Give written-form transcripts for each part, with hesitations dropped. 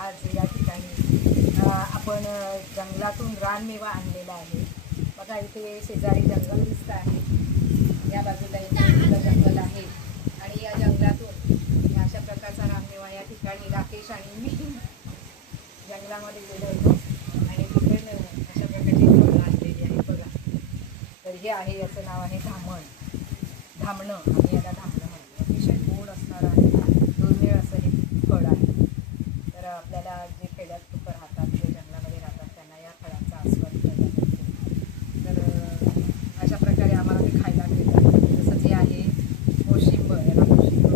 आज या ठिकाणी आपण जंगलातून रानमेवा आणलेला आहे. बघा इथे शेजारी जंगल दिसतं आहे, या बाजूला इथे जंगल आहे आणि या जंगलातून अशा प्रकारचा रानमेवा या ठिकाणी राकेश आणि मी जंगलामध्ये गेलो होतो आणि तिथे अशा प्रकारची फळं आणलेली आहे. बघा, तर हे आहे, याचं नाव आहे धामणं. आम्ही याला धामणं म्हणतो. अतिशय गोड असणारं आहे, दुर्मिळ असं हे फळ आहे. तर आपल्याला जे खेड्यात लोक राहतात, जे जंगलामध्ये राहतात, त्यांना या फळांचा आस्वाद घ्यायला मिळतो. तर अशा प्रकारे आम्हाला ते खायला मिळतं. तसंच हे आहे कोशिंबीर, याला कोशिंबीर.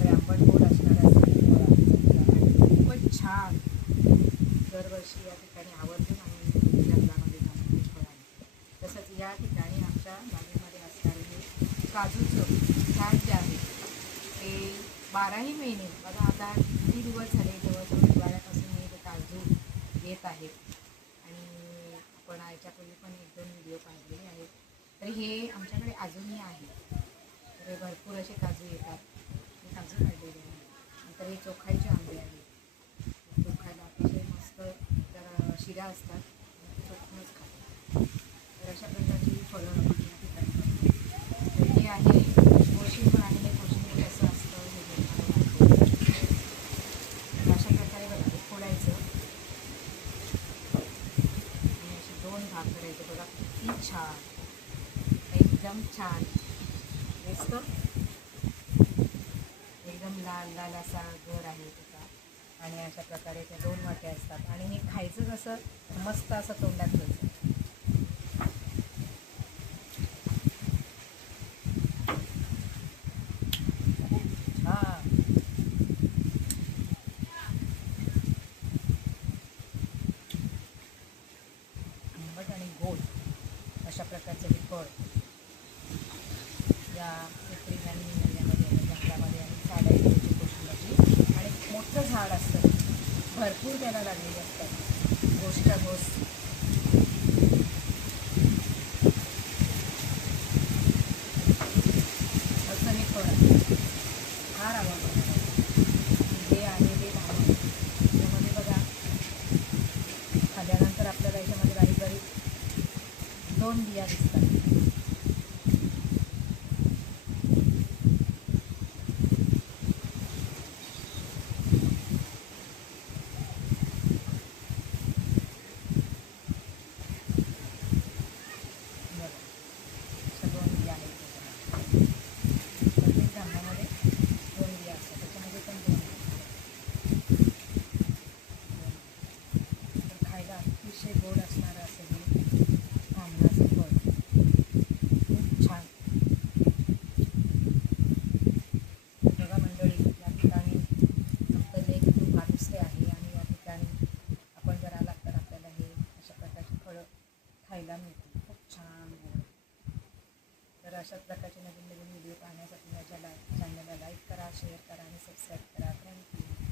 तर आंबट गोड असणारं असं हे फळ आहे आणि खूपच छान. दरवर्षी या ठिकाणी आवर्जून आम्ही जंगलामध्ये जाऊन हे फळ आणतो. तसंच या ठिकाणी आमच्या बागेमध्ये असणारे हे काजूचं झाड जे आहे ते 12ही महिने, बघा आता किती दिवस झाले, जवळजवळ हिवाळ्यापासून हे काजू येत आहेत आणि आपण याच्यापूर्वी पण 1-2 व्हिडिओ पाहिलेले आहेत. तर हे आमच्याकडे अजूनही आहे. तर भरपूर असे काजू येतात, हे काजू काढलेले आहेत. नंतर हे चोखायचे आंबे आहेत. चोखायला अतिशय मस्त जरा शिरा असतात, चोखूनच खातात. तर अशा प्रकारची फळं आपण या ठिकाणी. तर हे आहे कोशिंबीर आणि हे कोशिंबीर कसं असतं हे तुम्हाला दाखवतो. तर अशा प्रकारे बघा, हे फोडायचं आणि असे 2 भाग करायचे. बघा किती छान, एकदम छान दिसतं. एकदम लाल लाल असा गर आहे त्याचा आणि अशा प्रकारे त्या 2 वाट्या असतात आणि हे खायचं कसं मस्त असं तोंडात घ्यायचं. हां, आंबट आणि गोड अशा प्रकारचं हे फळ या एप्रिल आणि मे महिन्यामध्ये जंगलामध्ये आणि झाडं आहेत त्याची कोशिंबीरची आणि मोठं झाड असतं, भरपूर त्याला लागलेली असतात. गोष्ट असं हे फळ आहे. फार आवडतं मला. हे आहे ते धामण. त्यामध्ये बघा, खाल्ल्यानंतर आपल्याला याच्यामध्ये बारीक बारीक 2 बिया दिसतात. बघा, अशा 2 बिया आहेत त्याच्यामध्ये. प्रत्येक धामणामध्ये 2 बिया असतात, त्याच्यामध्ये पण 2 आहेत. तर खायला अतिशय गोड असणारं असं हे धामणाचं फळ, खूप छान. बघा मंडळी, या ठिकाणी आमचं लेक मालुसरे आहे आणि या ठिकाणी आपण जर आलात तर आपल्याला हे अशा प्रकारची फळं खायला मिळतील, खूप छान गोड. तर अशाच प्रकारचे नवीन नवीन व्हिडिओ पाहण्यासाठी माझ्या चॅनलला लाईक करा, शेअर करा आणि सबस्क्राईब करा. थँक्यू.